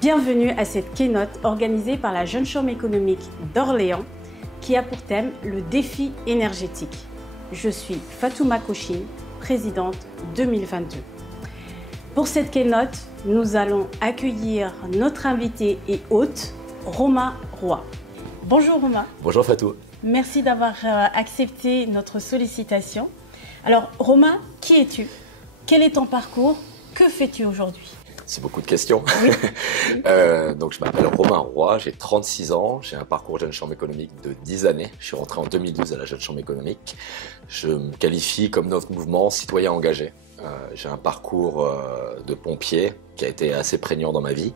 Bienvenue à cette keynote organisée par la Jeune Chambre économique d'Orléans qui a pour thème le défi énergétique. Je suis Fatouma Kochine, présidente 2022. Pour cette keynote, nous allons accueillir notre invité et hôte, Romain Roy. Bonjour Romain. Bonjour Fatou. Merci d'avoir accepté notre sollicitation. Alors Romain, qui es-tu? Quel est ton parcours? Que fais-tu aujourd'hui? C'est beaucoup de questions. Oui. Donc je m'appelle Romain Roy, j'ai 36 ans, j'ai un parcours Jeune Chambre économique de 10 années. Je suis rentré en 2012 à la Jeune Chambre économique. Je me qualifie comme notre mouvement citoyen engagé. J'ai un parcours de pompier qui a été assez prégnant dans ma vie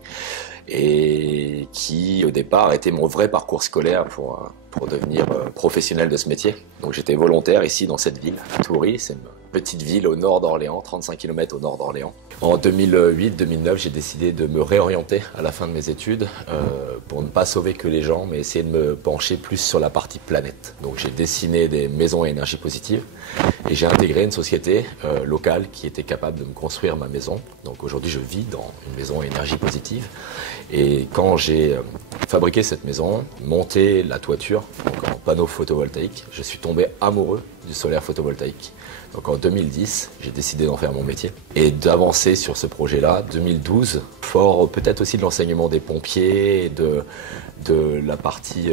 et qui au départ était mon vrai parcours scolaire pour devenir professionnel de ce métier. Donc j'étais volontaire ici dans cette ville, Toury, c'est une petite ville au nord d'Orléans, 35 km au nord d'Orléans. En 2008-2009, j'ai décidé de me réorienter à la fin de mes études pour ne pas sauver que les gens, mais essayer de me pencher plus sur la partie planète. Donc j'ai dessiné des maisons à énergie positive et j'ai intégré une société locale qui était capable de me construire ma maison. Donc aujourd'hui, je vis dans une maison à énergie positive. Et quand j'ai fabriqué cette maison, monté la toiture, donc en panneaux photovoltaïques, je suis tombé amoureux du solaire photovoltaïque. Donc en 2010, j'ai décidé d'en faire mon métier et d'avancer sur ce projet-là. 2012, fort peut-être aussi de l'enseignement des pompiers, de la partie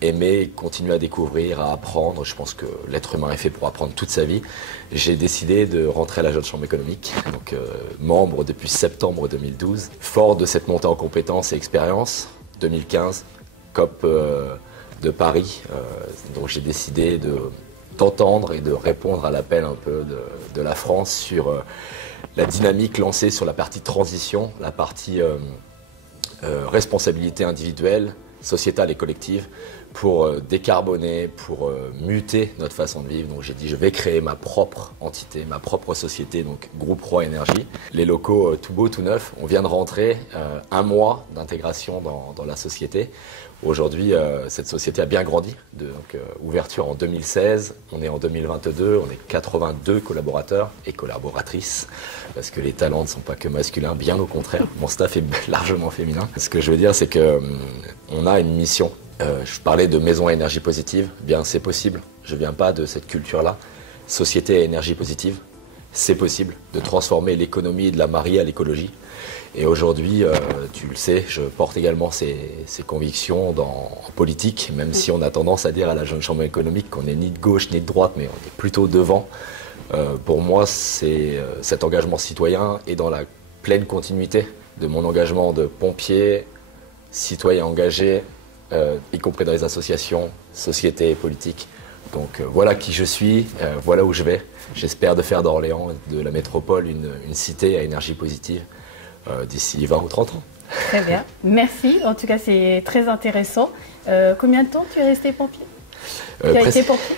aimer, continuer à découvrir, à apprendre. Je pense que l'être humain est fait pour apprendre toute sa vie. J'ai décidé de rentrer à la Jeune Chambre économique, donc membre depuis septembre 2012. Fort de cette montée en compétences et expérience, 2015, COP de Paris, donc j'ai décidé d'entendre et de répondre à l'appel un peu de la France sur la dynamique lancée sur la partie transition, la partie responsabilité individuelle, sociétale et collective pour décarboner, pour muter notre façon de vivre. Donc j'ai dit je vais créer ma propre entité, ma propre société, donc Groupe Roy Énergie. Les locaux tout beaux, tout neufs, on vient de rentrer, un mois d'intégration dans la société. Aujourd'hui, cette société a bien grandi, donc ouverture en 2016, on est en 2022, on est 82 collaborateurs et collaboratrices, parce que les talents ne sont pas que masculins, bien au contraire, mon staff est largement féminin. Ce que je veux dire, c'est qu'on a une mission. Je parlais de maison à énergie positive, bien c'est possible, je ne viens pas de cette culture-là. Société à énergie positive, c'est possible de transformer l'économie et de la marier à l'écologie. Et aujourd'hui, tu le sais, je porte également ces convictions en politique, même si on a tendance à dire à la Jeune Chambre économique qu'on n'est ni de gauche ni de droite, mais on est plutôt devant. Pour moi, cet engagement citoyen est dans la pleine continuité de mon engagement de pompier, citoyen engagé, y compris dans les associations, sociétés et politiques. Donc voilà qui je suis, voilà où je vais. J'espère de faire d'Orléans, de la métropole, une cité à énergie positive d'ici 20 ou 30 ans. Très bien, merci. En tout cas, c'est très intéressant. Combien de temps tu es resté pompier?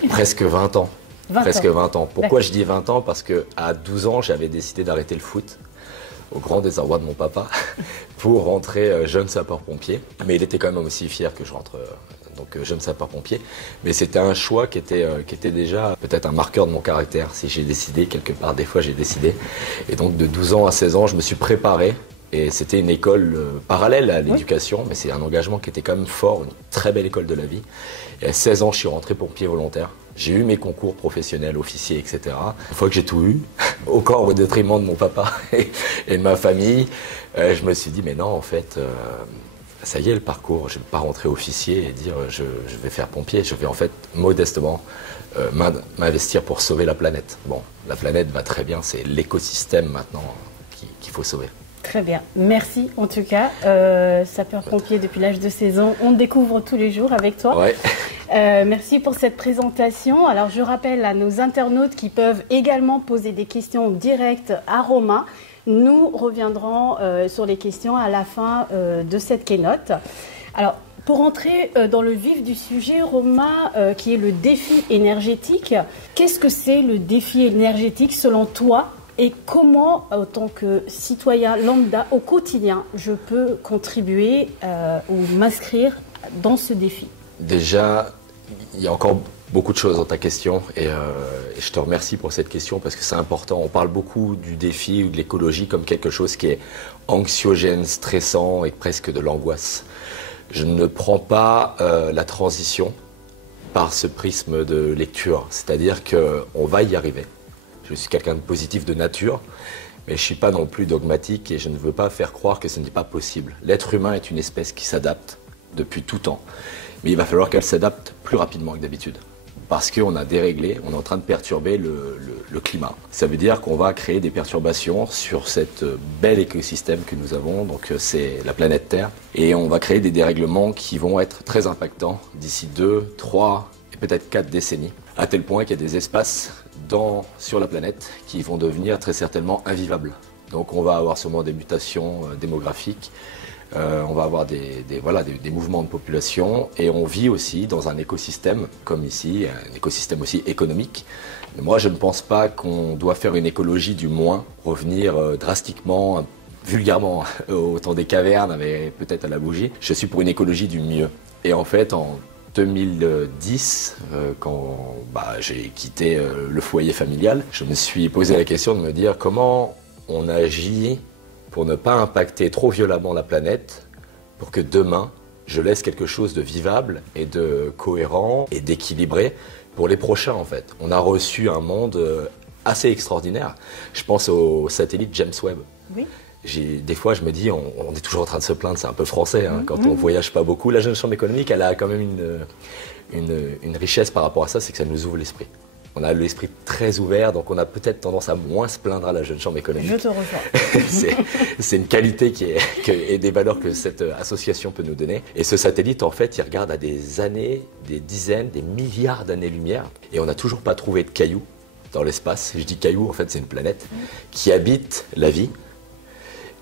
Presque 20 ans. 20 ans. Pourquoi je dis 20 ans? Parce qu'à 12 ans, j'avais décidé d'arrêter le foot, au grand désarroi de mon papa, pour rentrer jeune sapeur-pompier. Mais il était quand même aussi fier que je rentre donc jeune sapeur-pompier. Mais c'était un choix qui était déjà peut-être un marqueur de mon caractère. Si j'ai décidé, quelque part, des fois j'ai décidé. Et donc de 12 ans à 16 ans, je me suis préparé. Et c'était une école parallèle à l'éducation, mais c'est un engagement qui était quand même fort, une très belle école de la vie. Et à 16 ans, je suis rentré pompier volontaire. J'ai eu mes concours professionnels, officiers, etc. Une fois que j'ai tout eu, encore au détriment de mon papa et de ma famille, je me suis dit, mais non, en fait, ça y est le parcours, je ne vais pas rentrer officier et dire je vais faire pompier. Je vais en fait modestement m'investir pour sauver la planète. Bon, la planète va très bien, c'est l'écosystème maintenant qu'il faut sauver. Très bien, merci en tout cas. Sapeur-pompier depuis l'âge de 16 ans, on découvre tous les jours avec toi. Ouais. Merci pour cette présentation. Alors je rappelle à nos internautes qui peuvent également poser des questions directes à Romain. Nous reviendrons sur les questions à la fin de cette keynote. Alors pour entrer dans le vif du sujet, Romain, qui est le défi énergétique, qu'est-ce que c'est le défi énergétique selon toi? Et comment, en tant que citoyen lambda, au quotidien, je peux contribuer ou m'inscrire dans ce défi? Déjà, Il y a encore beaucoup de choses dans ta question et je te remercie pour cette question parce que c'est important. On parle beaucoup du défi ou de l'écologie comme quelque chose qui est anxiogène, stressant et presque de l'angoisse. Je ne prends pas la transition par ce prisme de lecture, c'est-à-dire qu'on va y arriver. Je suis quelqu'un de positif de nature, mais je ne suis pas non plus dogmatique et je ne veux pas faire croire que ce n'est pas possible. L'être humain est une espèce qui s'adapte depuis tout temps, mais il va falloir qu'elle s'adapte plus rapidement que d'habitude. Parce qu'on a déréglé, on est en train de perturber le climat. Ça veut dire qu'on va créer des perturbations sur cet bel écosystème que nous avons, donc c'est la planète Terre. Et on va créer des dérèglements qui vont être très impactants d'ici 2, 3 et peut-être 4 décennies. À tel point qu'il y a des espaces sur la planète qui vont devenir très certainement invivables. Donc on va avoir sûrement des mutations démographiques. On va avoir des mouvements de population et on vit aussi dans un écosystème comme ici, un écosystème aussi économique. Mais moi, je ne pense pas qu'on doit faire une écologie du moins, revenir drastiquement, vulgairement au temps des cavernes, mais peut-être à la bougie. Je suis pour une écologie du mieux. Et en fait, en 2010, quand j'ai quitté le foyer familial, je me suis posé la question de me dire comment on agit pour ne pas impacter trop violemment la planète, pour que demain, je laisse quelque chose de vivable et de cohérent et d'équilibré pour les prochains en fait. On a reçu un monde assez extraordinaire. Je pense au satellite James Webb. Oui. Des fois, je me dis, on est toujours en train de se plaindre, c'est un peu français, hein, quand on voyage pas beaucoup. La Jeune Chambre économique, elle a quand même une richesse par rapport à ça, c'est que ça nous ouvre l'esprit. On a l'esprit très ouvert, donc on a peut-être tendance à moins se plaindre à la Jeune Chambre économique. Je te rejoins. c'est une qualité et des valeurs que cette association peut nous donner. Et ce satellite, en fait, il regarde à des années, des dizaines, des milliards d'années-lumière. Et on n'a toujours pas trouvé de cailloux dans l'espace. Je dis cailloux, en fait, c'est une planète qui habite la vie.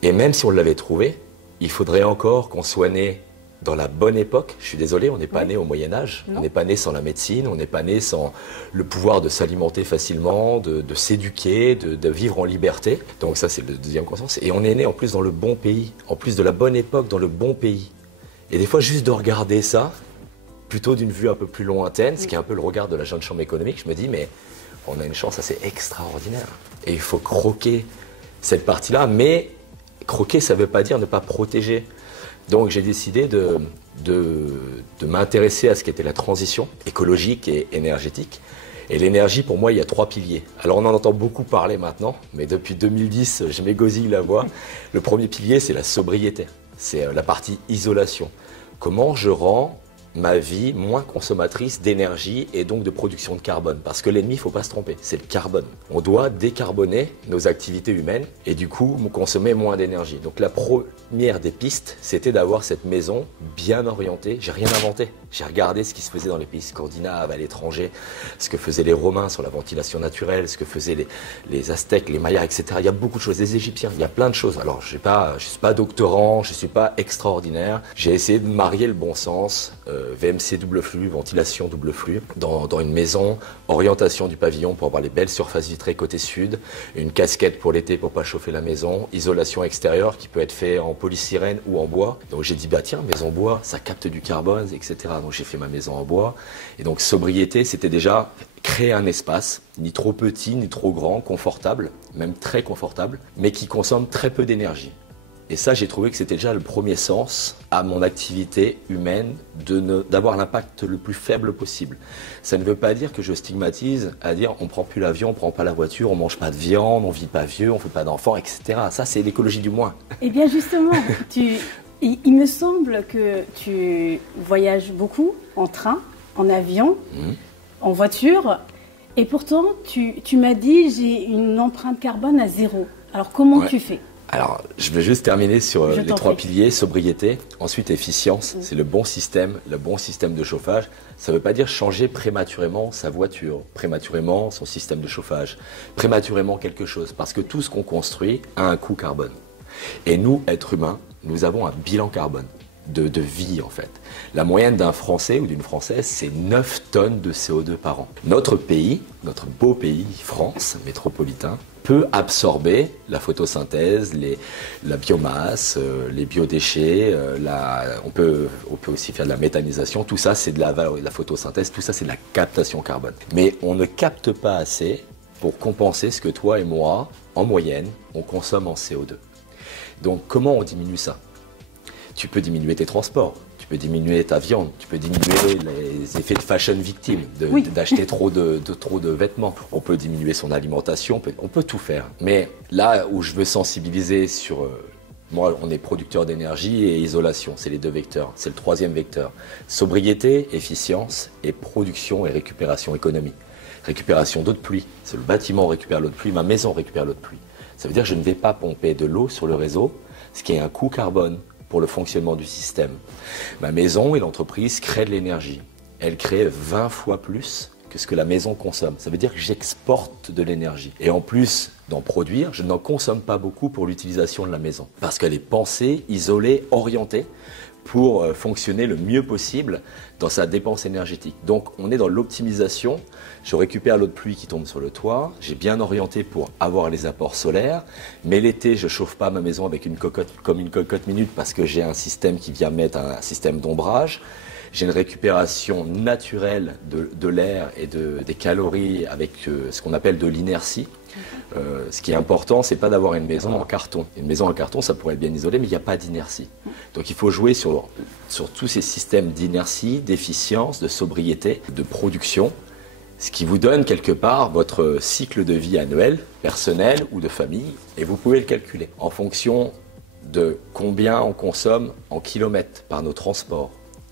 Et même si on l'avait trouvé, il faudrait encore qu'on soit né dans la bonne époque. Je suis désolé, on n'est pas né au Moyen-Âge, on n'est pas né sans la médecine, on n'est pas né sans le pouvoir de s'alimenter facilement, de s'éduquer, de vivre en liberté. Donc ça, c'est le deuxième conscience. Et on est né en plus dans le bon pays, en plus de la bonne époque, dans le bon pays. Et des fois, juste de regarder ça, plutôt d'une vue un peu plus lointaine, ce qui est un peu le regard de la Jeune Chambre économique, je me dis, mais on a une chance assez extraordinaire. Et il faut croquer cette partie-là, mais croquer, ça ne veut pas dire ne pas protéger. Donc j'ai décidé de m'intéresser à ce qu'était la transition écologique et énergétique. Et l'énergie, pour moi, il y a 3 piliers. Alors on en entend beaucoup parler maintenant, mais depuis 2010, je m'égosille la voix. Le premier pilier, c'est la sobriété. C'est la partie isolation. Comment je rends ma vie moins consommatrice d'énergie et donc de production de carbone. Parce que l'ennemi, il ne faut pas se tromper, c'est le carbone. On doit décarboner nos activités humaines et du coup consommer moins d'énergie. Donc la première des pistes, c'était d'avoir cette maison bien orientée. J'ai rien inventé. J'ai regardé ce qui se faisait dans les pays scandinaves, à l'étranger, ce que faisaient les Romains sur la ventilation naturelle, ce que faisaient les Aztèques, les Mayas, etc. Il y a beaucoup de choses, les Égyptiens, il y a plein de choses. Alors je ne suis pas doctorant, je ne suis pas extraordinaire. J'ai essayé de marier le bon sens, VMC double flux, ventilation double flux, dans une maison, orientation du pavillon pour avoir les belles surfaces vitrées côté sud, une casquette pour l'été pour pas chauffer la maison, isolation extérieure qui peut être fait en polystyrène ou en bois. Donc j'ai dit, bah tiens, maison bois, ça capte du carbone, etc. Donc j'ai fait ma maison en bois. Et donc sobriété, c'était déjà créer un espace, ni trop petit, ni trop grand, confortable, même très confortable, mais qui consomme très peu d'énergie. Et ça, j'ai trouvé que c'était déjà le premier sens à mon activité humaine d'avoir l'impact le plus faible possible. Ça ne veut pas dire que je stigmatise à dire on ne prend plus l'avion, on ne prend pas la voiture, on ne mange pas de viande, on ne vit pas vieux, on ne fait pas d'enfants, etc. Ça, c'est l'écologie du moins. Eh bien justement, il me semble que tu voyages beaucoup en train, en avion, en voiture. Et pourtant, tu m'as dit j'ai une empreinte carbone à 0. Alors comment tu fais ? Alors, je vais juste terminer sur les 3 piliers, sobriété, ensuite efficience, c'est le bon système de chauffage. Ça ne veut pas dire changer prématurément sa voiture, prématurément son système de chauffage, prématurément quelque chose, parce que tout ce qu'on construit a un coût carbone. Et nous, êtres humains, nous avons un bilan carbone. de vie en fait. La moyenne d'un Français ou d'une Française, c'est 9 tonnes de CO2 par an. Notre pays, notre beau pays, France, métropolitain, peut absorber la photosynthèse, la biomasse, les biodéchets, on peut aussi faire de la méthanisation, tout ça c'est de la photosynthèse, tout ça c'est de la captation carbone. Mais on ne capte pas assez pour compenser ce que toi et moi, en moyenne, on consomme en CO2. Donc comment on diminue ça? Tu peux diminuer tes transports, tu peux diminuer ta viande, tu peux diminuer les effets de fashion victime, d'acheter trop de vêtements. On peut diminuer son alimentation, on peut tout faire. Mais là où je veux sensibiliser sur... moi, on est producteur d'énergie et isolation, c'est les deux vecteurs, c'est le troisième vecteur. Sobriété, efficience et production et récupération, économie. Récupération d'eau de pluie, c'est le bâtiment récupère l'eau de pluie, ma maison récupère l'eau de pluie. Ça veut dire que je ne vais pas pomper de l'eau sur le réseau, ce qui est un coût carbone pour le fonctionnement du système. Ma maison et l'entreprise créent de l'énergie. Elle crée 20 fois plus que ce que la maison consomme. Ça veut dire que j'exporte de l'énergie. Et en plus d'en produire, je n'en consomme pas beaucoup pour l'utilisation de la maison. Parce qu'elle est pensée, isolée, orientée pour fonctionner le mieux possible dans sa dépense énergétique. Donc on est dans l'optimisation, je récupère l'eau de pluie qui tombe sur le toit, j'ai bien orienté pour avoir les apports solaires, mais l'été je ne chauffe pas ma maison avec une cocotte minute parce que j'ai un système qui vient mettre un système d'ombrage. J'ai une récupération naturelle de l'air et des calories avec ce qu'on appelle de l'inertie. Ce qui est important, c'est pas d'avoir une maison en carton. Une maison en carton, ça pourrait être bien isolé, mais il n'y a pas d'inertie. Donc il faut jouer sur tous ces systèmes d'inertie, d'efficience, de sobriété, de production, ce qui vous donne quelque part votre cycle de vie annuel, personnel ou de famille, et vous pouvez le calculer en fonction de combien on consomme en kilomètres par nos transports.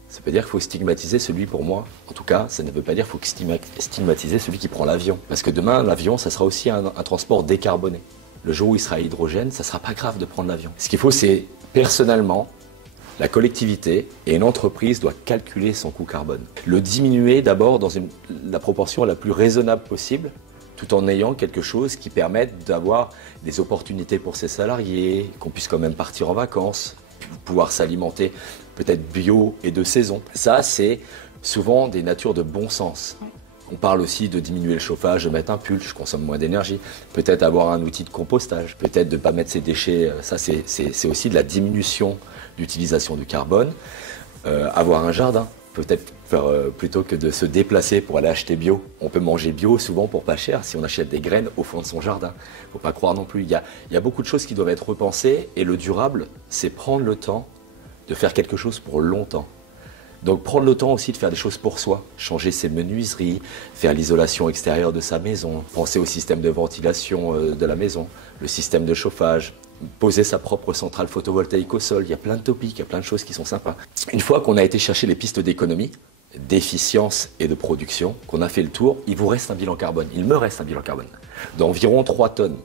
Ça veut dire qu'il faut stigmatiser celui, pour moi, en tout cas, ça ne veut pas dire qu'il faut stigmatiser celui qui prend l'avion. Parce que demain, l'avion, ça sera aussi un transport décarboné. Le jour où il sera à hydrogène, ça ne sera pas grave de prendre l'avion. Ce qu'il faut, c'est, personnellement, la collectivité et une entreprise doit calculer son coût carbone. Le diminuer d'abord dans la proportion la plus raisonnable possible, tout en ayant quelque chose qui permette d'avoir des opportunités pour ses salariés, qu'on puisse quand même partir en vacances, pouvoir s'alimenter peut-être bio et de saison. Ça, c'est souvent des natures de bon sens. On parle aussi de diminuer le chauffage, de mettre un pull, je consomme moins d'énergie. Peut-être avoir un outil de compostage, peut-être de ne pas mettre ses déchets. Ça, c'est aussi de la diminution d'utilisation du carbone. Avoir un jardin, peut-être plutôt que de se déplacer pour aller acheter bio. On peut manger bio souvent pour pas cher si on achète des graines au fond de son jardin. Il ne faut pas croire non plus. Il y a beaucoup de choses qui doivent être repensées et le durable, c'est prendre le temps de faire quelque chose pour longtemps. Donc prendre le temps aussi de faire des choses pour soi, changer ses menuiseries, faire l'isolation extérieure de sa maison, penser au système de ventilation de la maison, le système de chauffage, poser sa propre centrale photovoltaïque au sol. Il y a plein de topics, il y a plein de choses qui sont sympas. Une fois qu'on a été chercher les pistes d'économie, d'efficience et de production, qu'on a fait le tour, il vous reste un bilan carbone. Il me reste un bilan carbone d'environ 3 tonnes.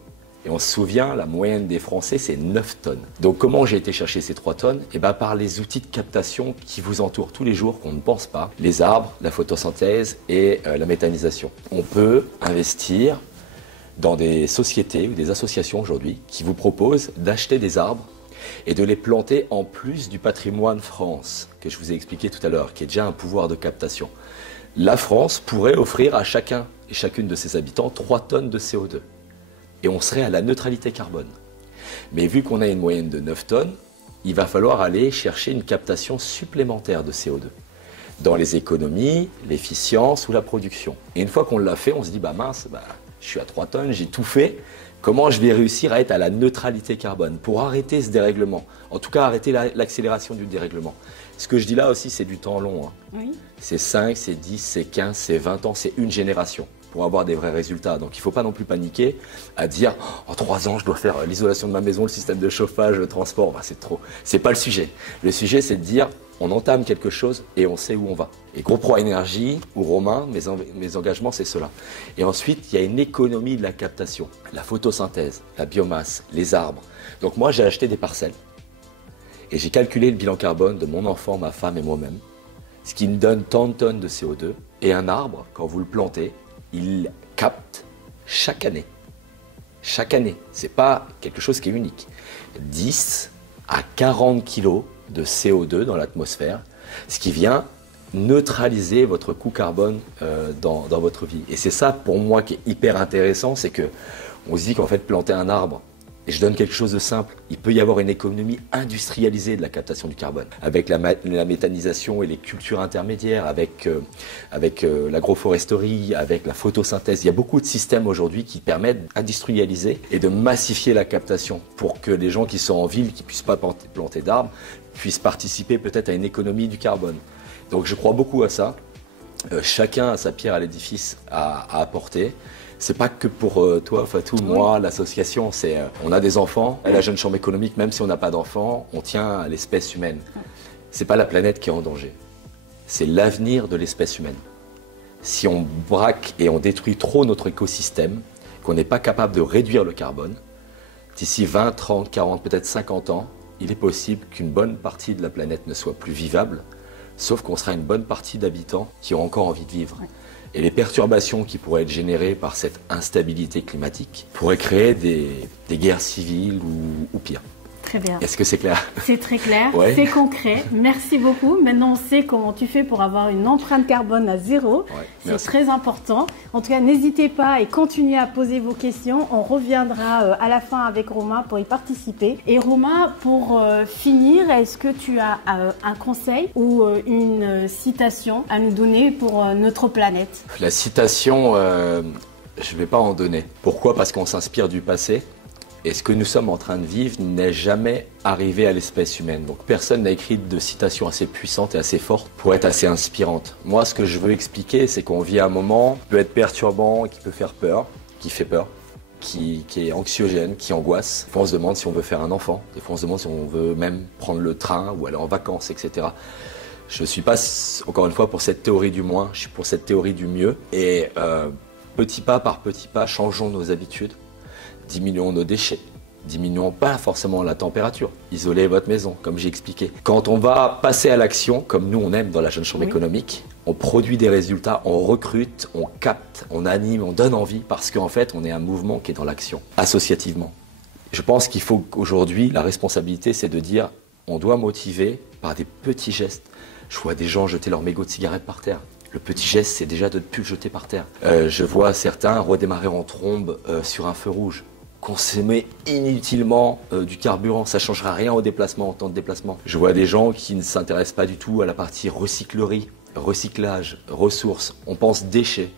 Et on se souvient, la moyenne des Français, c'est 9 tonnes. Donc comment j'ai été chercher ces 3 tonnes? Eh bien par les outils de captation qui vous entourent tous les jours, qu'on ne pense pas. Les arbres, la photosynthèse et la méthanisation. On peut investir dans des sociétés ou des associations aujourd'hui qui vous proposent d'acheter des arbres et de les planter en plus du patrimoine France, que je vous ai expliqué tout à l'heure, qui est déjà un pouvoir de captation. La France pourrait offrir à chacun et chacune de ses habitants 3 tonnes de CO2. Et on serait à la neutralité carbone. Mais vu qu'on a une moyenne de 9 tonnes, il va falloir aller chercher une captation supplémentaire de CO2 dans les économies, l'efficience ou la production. Et une fois qu'on l'a fait, on se dit, bah mince, je suis à 3 tonnes, j'ai tout fait. Comment je vais réussir à être à la neutralité carbone pour arrêter ce dérèglement? En tout cas, arrêter l'accélération du dérèglement. Ce que je dis là aussi, c'est du temps long. Hein. Oui. C'est 5, c'est 10, c'est 15, c'est 20 ans, c'est une génération pour avoir des vrais résultats. Donc il ne faut pas non plus paniquer à dire en 3 ans je dois faire l'isolation de ma maison, le système de chauffage, le transport, c'est trop. C'est pas le sujet. Le sujet c'est de dire on entame quelque chose et on sait où on va. Et GoPro Énergie ou Romain, mes engagements c'est cela. Et ensuite il y a une économie de la captation, la photosynthèse, la biomasse, les arbres. Donc moi j'ai acheté des parcelles et j'ai calculé le bilan carbone de mon enfant, ma femme et moi-même, ce qui me donne tant de tonnes de CO2. Et un arbre, quand vous le plantez, il capte chaque année. Chaque année. Ce n'est pas quelque chose qui est unique. 10 à 40 kilos de CO2 dans l'atmosphère, ce qui vient neutraliser votre coût carbone dans votre vie. Et c'est ça pour moi qui est hyper intéressant, c'est que on se dit qu'en fait planter un arbre, et je donne quelque chose de simple, il peut y avoir une économie industrialisée de la captation du carbone, avec la méthanisation et les cultures intermédiaires, avec l'agroforesterie, avec la photosynthèse. Il y a beaucoup de systèmes aujourd'hui qui permettent d'industrialiser et de massifier la captation pour que les gens qui sont en ville, qui ne puissent pas planter d'arbres, puissent participer peut-être à une économie du carbone. Donc je crois beaucoup à ça. Chacun a sa pierre à l'édifice à apporter. C'est pas que pour toi, Fatou, moi, l'association, on a des enfants. À la Jeune Chambre économique, même si on n'a pas d'enfants, on tient à l'espèce humaine. C'est pas la planète qui est en danger. C'est l'avenir de l'espèce humaine. Si on braque et on détruit trop notre écosystème, qu'on n'est pas capable de réduire le carbone, d'ici 20, 30, 40, peut-être 50 ans, il est possible qu'une bonne partie de la planète ne soit plus vivable, sauf qu'on sera une bonne partie d'habitants qui ont encore envie de vivre. Et les perturbations qui pourraient être générées par cette instabilité climatique pourraient créer des guerres civiles ou pire. Très bien. Est-ce que c'est clair? C'est très clair, Ouais. c'est concret. Merci beaucoup. Maintenant, on sait comment tu fais pour avoir une empreinte carbone à zéro. Ouais, c'est merci. très important. En tout cas, n'hésitez pas et continuez à poser vos questions. On reviendra à la fin avec Romain pour y participer. Et Romain, pour finir, est-ce que tu as un conseil ou une citation à nous donner pour notre planète? La citation, je ne vais pas en donner. Pourquoi? Parce qu'on s'inspire du passé. Et ce que nous sommes en train de vivre n'est jamais arrivé à l'espèce humaine. Donc personne n'a écrit de citation assez puissante et assez forte pour être assez inspirante. Moi, ce que je veux expliquer, c'est qu'on vit un moment qui peut être perturbant, qui peut faire peur, qui fait peur, qui est anxiogène, qui angoisse. Des fois, on se demande si on veut faire un enfant. Des fois, on se demande si on veut même prendre le train ou aller en vacances, etc. Je ne suis pas, encore une fois, pour cette théorie du moins. Je suis pour cette théorie du mieux. Et petit pas par petit pas, changeons nos habitudes. Diminuons nos déchets, diminuons pas forcément la température, isolez votre maison, comme j'ai expliqué. Quand on va passer à l'action, comme nous on aime dans la Jeune Chambre économique, on produit des résultats, on recrute, on capte, on anime, on donne envie, parce qu'en fait on est un mouvement qui est dans l'action, associativement. Je pense qu'il faut qu'aujourd'hui, la responsabilité c'est de dire, on doit motiver par des petits gestes. Je vois des gens jeter leur mégot de cigarette par terre. Le petit geste, c'est déjà de ne plus le jeter par terre. Je vois certains redémarrer en trombe sur un feu rouge. Consommer inutilement du carburant, ça ne changera rien au déplacement, en temps de déplacement. Je vois des gens qui ne s'intéressent pas du tout à la partie recyclerie, recyclage, ressources. On pense déchets.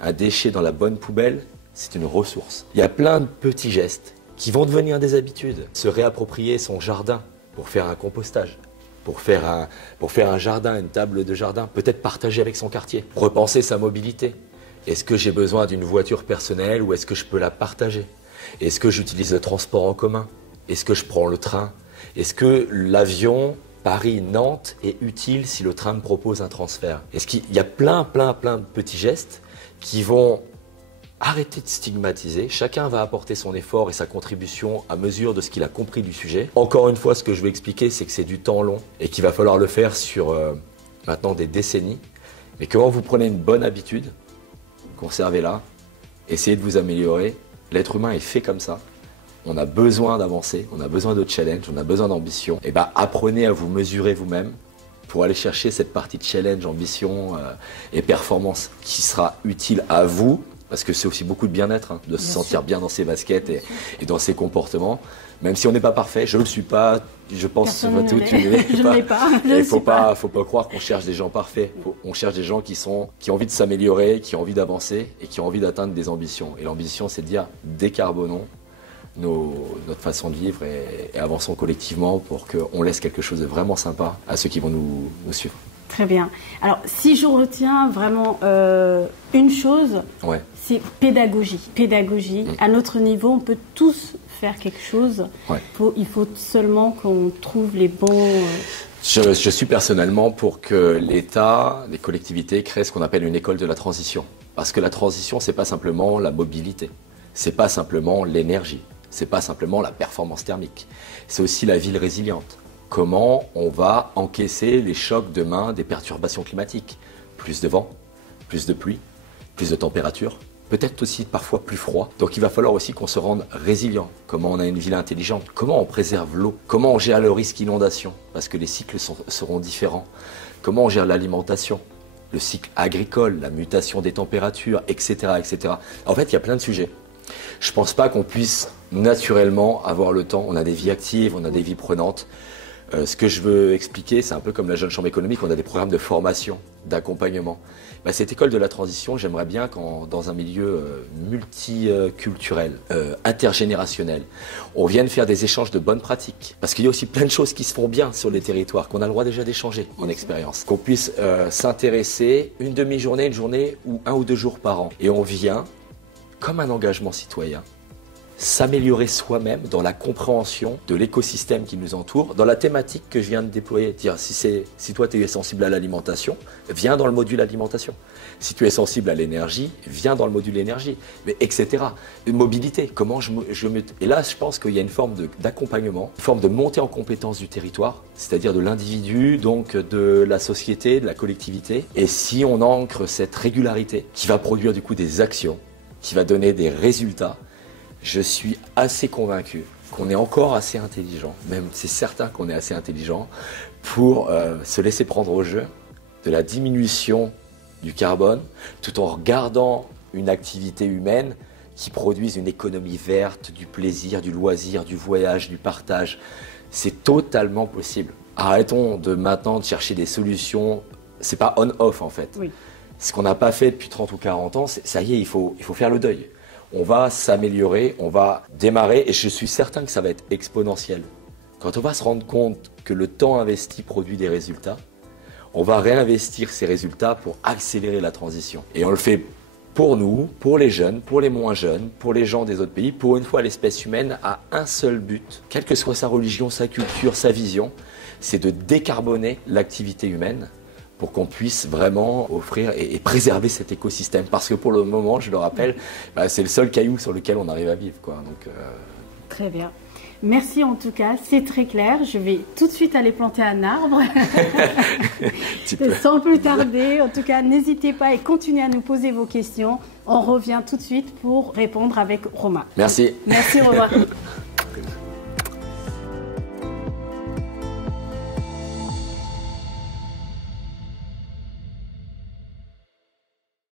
Un déchet dans la bonne poubelle, c'est une ressource. Il y a plein de petits gestes qui vont devenir des habitudes. Se réapproprier son jardin pour faire un compostage. Pour faire un jardin, une table de jardin, peut-être partager avec son quartier. Repenser sa mobilité. Est-ce que j'ai besoin d'une voiture personnelle ou est-ce que je peux la partager? Est-ce que j'utilise le transport en commun? Est-ce que je prends le train? Est-ce que l'avion Paris-Nantes est utile si le train me propose un transfert? Est-ce qu'il y a plein de petits gestes qui vont arrêter de stigmatiser. Chacun va apporter son effort et sa contribution à mesure de ce qu'il a compris du sujet. Encore une fois, ce que je veux expliquer, c'est que c'est du temps long et qu'il va falloir le faire sur maintenant des décennies. Mais quand vous prenez une bonne habitude, conservez-la, essayez de vous améliorer. L'être humain est fait comme ça. On a besoin d'avancer, on a besoin de challenge, on a besoin d'ambition. Et bien, apprenez à vous mesurer vous-même pour aller chercher cette partie de challenge, ambition et performance qui sera utile à vous. Parce que c'est aussi beaucoup de bien-être, de se sentir bien dans ses baskets et dans ses comportements. Même si on n'est pas parfait, je ne le suis pas, je pense que tout, tu ne l'es pas. Il ne faut pas croire qu'on cherche des gens parfaits. On cherche des gens qui ont envie de s'améliorer, qui ont envie d'avancer et qui ont envie d'atteindre des ambitions. Et l'ambition, c'est de dire décarbonons notre façon de vivre et avançons collectivement pour qu'on laisse quelque chose de vraiment sympa à ceux qui vont nous suivre. Très bien. Alors, si je retiens vraiment une chose, c'est pédagogie. Pédagogie. À notre niveau, on peut tous faire quelque chose. Il faut seulement qu'on trouve les bons... Je suis personnellement pour que l'État, les collectivités créent ce qu'on appelle une école de la transition. Parce que la transition, c'est pas simplement la mobilité. C'est pas simplement l'énergie. C'est pas simplement la performance thermique. C'est aussi la ville résiliente. Comment on va encaisser les chocs demain des perturbations climatiques. Plus de vent, plus de pluie, plus de température, peut-être aussi parfois plus froid. Donc il va falloir aussi qu'on se rende résilient. Comment on a une ville intelligente, comment on préserve l'eau, comment on gère le risque inondation, parce que les cycles seront différents. Comment on gère l'alimentation, le cycle agricole, la mutation des températures, etc., etc. En fait, il y a plein de sujets. Je ne pense pas qu'on puisse naturellement avoir le temps. On a des vies actives, on a des vies prenantes. Ce que je veux expliquer, c'est un peu comme la Jeune Chambre économique, on a des programmes de formation, d'accompagnement. Cette école de la transition, j'aimerais bien dans un milieu multiculturel, intergénérationnel, on vienne faire des échanges de bonnes pratiques. Parce qu'il y a aussi plein de choses qui se font bien sur les territoires, qu'on a le droit déjà d'échanger en expérience. Qu'on puisse s'intéresser une demi-journée, une journée ou 1 ou 2 jours par an. Et on vient, comme un engagement citoyen, s'améliorer soi-même dans la compréhension de l'écosystème qui nous entoure, dans la thématique que je viens de déployer. Dire, si toi tu es sensible à l'alimentation, viens dans le module alimentation. Si tu es sensible à l'énergie, viens dans le module énergie, mais etc. Mobilité, comment Et là, je pense qu'il y a une forme d'accompagnement, une forme de montée en compétence du territoire, c'est-à-dire de l'individu, donc de la société, de la collectivité. Et si on ancre cette régularité qui va produire du coup des actions, qui va donner des résultats, je suis assez convaincu qu'on est encore assez intelligent, même c'est certain qu'on est assez intelligent, pour se laisser prendre au jeu de la diminution du carbone, tout en regardant une activité humaine qui produise une économie verte, du plaisir, du loisir, du voyage, du partage. C'est totalement possible. Arrêtons maintenant de chercher des solutions, c'est pas on-off en fait. Oui. Ce qu'on n'a pas fait depuis 30 ou 40 ans, ça y est, il faut faire le deuil. On va s'améliorer, on va démarrer et je suis certain que ça va être exponentiel. Quand on va se rendre compte que le temps investi produit des résultats, on va réinvestir ces résultats pour accélérer la transition. Et on le fait pour nous, pour les jeunes, pour les moins jeunes, pour les gens des autres pays. Pour une fois, l'espèce humaine a un seul but, quelle que soit sa religion, sa culture, sa vision, c'est de décarboner l'activité humaine pour qu'on puisse vraiment offrir et préserver cet écosystème. Parce que pour le moment, je le rappelle, c'est le seul caillou sur lequel on arrive à vivre, quoi. Donc, Très bien. Merci en tout cas, c'est très clair. Je vais tout de suite aller planter un arbre. Sans plus tarder. En tout cas, n'hésitez pas et continuez à nous poser vos questions. On revient tout de suite pour répondre avec Romain. Merci. Merci Romain.